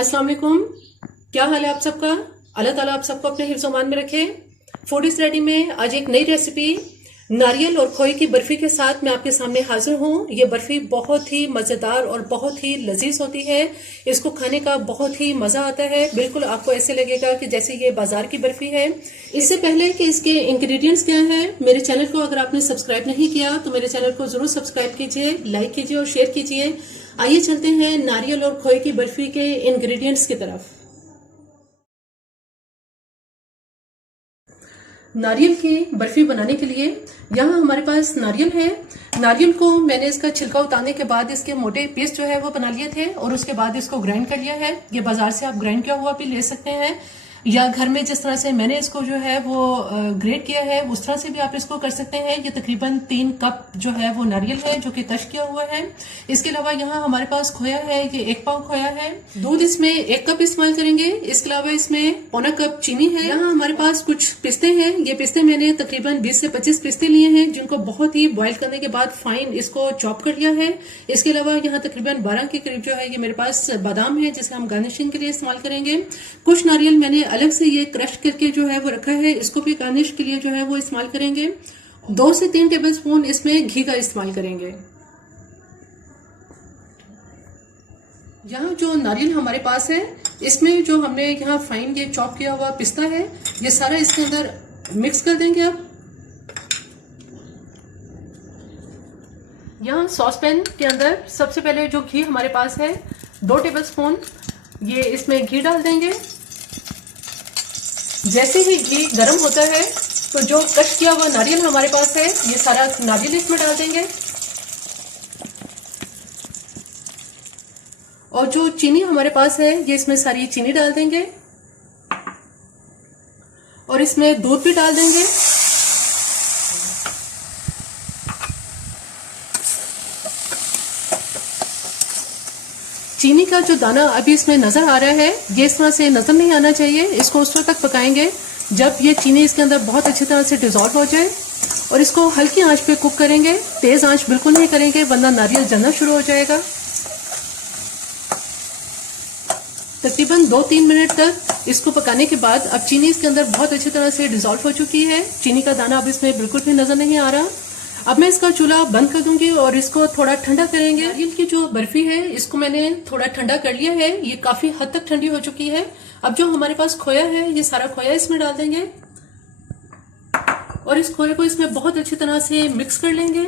अस्सलाम वालेकुम। क्या हाल है आप सबका? अल्लाह ताला आप सबको अपने हिफ्ज़ मान में रखे। फूड इज रेडी में आज एक नई रेसिपी नारियल और खोए की बर्फी के साथ मैं आपके सामने हाजिर हूँ। ये बर्फी बहुत ही मज़ेदार और बहुत ही लजीज होती है। इसको खाने का बहुत ही मज़ा आता है। बिल्कुल आपको ऐसे लगेगा कि जैसे ये बाजार की बर्फी है। इससे पहले कि इसके इंग्रेडिएंट्स क्या हैं, मेरे चैनल को अगर आपने सब्सक्राइब नहीं किया तो मेरे चैनल को जरूर सब्सक्राइब कीजिए, लाइक कीजिए और शेयर कीजिए। आइए चलते हैं नारियल और खोए की बर्फी के इंग्रेडिएंट्स की तरफ। नारियल की बर्फी बनाने के लिए यहाँ हमारे पास नारियल है। नारियल को मैंने इसका छिलका उतारने के बाद इसके मोटे पीस जो है वो बना लिए थे और उसके बाद इसको ग्राइंड कर लिया है। ये बाजार से आप ग्राइंड किया हुआ भी ले सकते हैं या घर में जिस तरह से मैंने इसको जो है वो ग्रेट किया है उस तरह से भी आप इसको कर सकते हैं। ये तकरीबन 3 कप जो है वो नारियल है जो कि क्रश किया हुआ है। इसके अलावा यहाँ हमारे पास खोया है, ये 1 पाव खोया है। दूध इसमें 1 कप इस्तेमाल करेंगे। इसके अलावा इसमें पौना कप चीनी है। यहाँ हमारे पास कुछ पिस्ते हैं। ये पिस्ते मैंने तकरीबन 20 से 25 पिस्ते लिए हैं जिनको बहुत ही बॉइल करने के बाद फाइन इसको चॉप कर लिया है। इसके अलावा यहाँ तकरीबन 12 के करीब जो है ये मेरे पास बादाम है जिसे हम गार्निशिंग के लिए इस्तेमाल करेंगे। कुछ नारियल मैंने अलग से ये क्रश करके जो है वो रखा है, इसको भी गार्निश के लिए जो है वो इस्तेमाल करेंगे। 2 से 3 टेबलस्पून इसमें घी का इस्तेमाल करेंगे। यहाँ जो नारियल हमारे पास है इसमें जो हमने यहाँ फाइन ये चॉप किया हुआ पिस्ता है ये सारा इसके अंदर मिक्स कर देंगे। अब यहाँ सॉस पैन के अंदर सबसे पहले जो घी हमारे पास है 2 टेबलस्पून ये इसमें घी डाल देंगे। जैसे ही घी गर्म होता है तो जो क्रश किया हुआ नारियल हमारे पास है ये सारा नारियल इसमें डाल देंगे और जो चीनी हमारे पास है ये इसमें सारी चीनी डाल देंगे और इसमें दूध भी डाल देंगे। चीनी का जो दाना अभी इसमें नजर आ रहा है ये इस तरह से नजर नहीं आना चाहिए। इसको उस वक्त तक पकाएंगे जब ये चीनी इसके अंदर बहुत अच्छी तरह से डिजॉल्व हो जाए और इसको हल्की आंच पे कुक करेंगे। तेज आंच बिल्कुल नहीं करेंगे वरना नारियल जलना शुरू हो जाएगा। तकरीबन 2-3 मिनट तक इसको पकाने के बाद अब चीनी इसके अंदर बहुत अच्छी तरह से डिजॉल्व हो चुकी है। चीनी का दाना अब इसमें बिल्कुल भी नजर नहीं आ रहा। अब मैं इसका चूल्हा बंद कर दूंगी और इसको थोड़ा ठंडा करेंगे। नारियल की जो बर्फी है इसको मैंने थोड़ा ठंडा कर लिया है। ये काफी हद तक ठंडी हो चुकी है। अब जो हमारे पास खोया है ये सारा खोया इसमें डाल देंगे और इस खोए को इसमें बहुत अच्छी तरह से मिक्स कर लेंगे।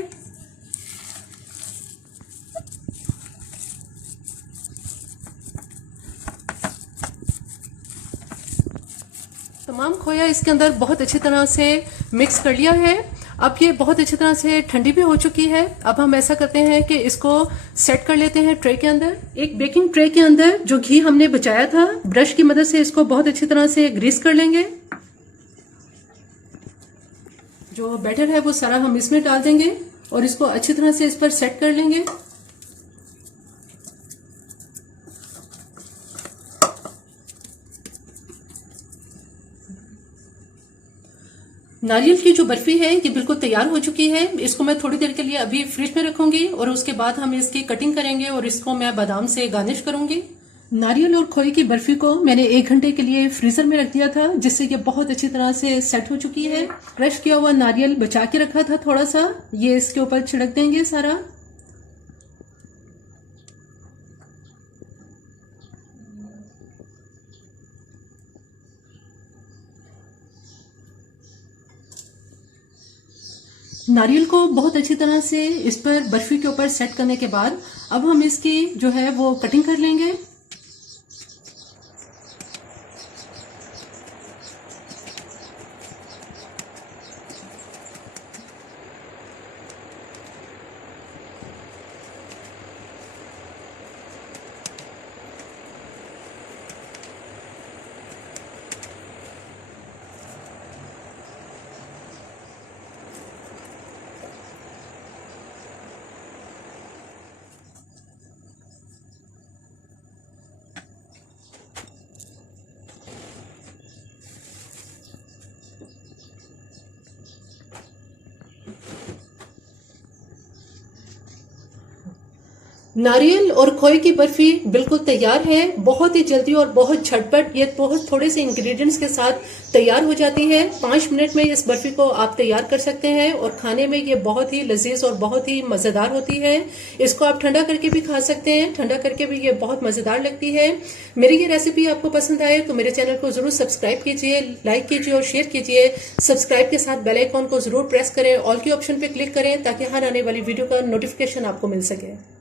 तमाम खोया इसके अंदर बहुत अच्छी तरह से मिक्स कर लिया है। अब ये बहुत अच्छी तरह से ठंडी भी हो चुकी है। अब हम ऐसा करते हैं कि इसको सेट कर लेते हैं ट्रे के अंदर। एक बेकिंग ट्रे के अंदर जो घी हमने बचाया था ब्रश की मदद से इसको बहुत अच्छी तरह से ग्रीस कर लेंगे। जो बैटर है वो सारा हम इसमें डाल देंगे और इसको अच्छी तरह से इस पर सेट कर लेंगे। नारियल की जो बर्फी है ये बिल्कुल तैयार हो चुकी है। इसको मैं थोड़ी देर के लिए अभी फ्रिज में रखूंगी और उसके बाद हम इसकी कटिंग करेंगे और इसको मैं बादाम से गार्निश करूंगी। नारियल और खोए की बर्फी को मैंने 1 घंटे के लिए फ्रीजर में रख दिया था जिससे ये बहुत अच्छी तरह से सेट हो चुकी है। क्रश किया हुआ नारियल बचा के रखा था थोड़ा सा, ये इसके ऊपर छिड़क देंगे सारा। नारियल को बहुत अच्छी तरह से इस पर बर्फी के ऊपर सेट करने के बाद अब हम इसकी जो है वो कटिंग कर लेंगे। नारियल और खोए की बर्फी बिल्कुल तैयार है। बहुत ही जल्दी और बहुत झटपट ये बहुत थोड़े से इंग्रेडिएंट्स के साथ तैयार हो जाती है। 5 मिनट में इस बर्फी को आप तैयार कर सकते हैं और खाने में ये बहुत ही लजीज और बहुत ही मजेदार होती है। इसको आप ठंडा करके भी खा सकते हैं, ठंडा करके भी ये बहुत मजेदार लगती है। मेरी ये रेसिपी आपको पसंद आए तो मेरे चैनल को जरूर सब्सक्राइब कीजिए, लाइक कीजिए और शेयर कीजिए। सब्सक्राइब के साथ बेल आइकॉन को जरूर प्रेस करें, ऑल के ऑप्शन पे क्लिक करें ताकि हर आने वाली वीडियो का नोटिफिकेशन आपको मिल सके।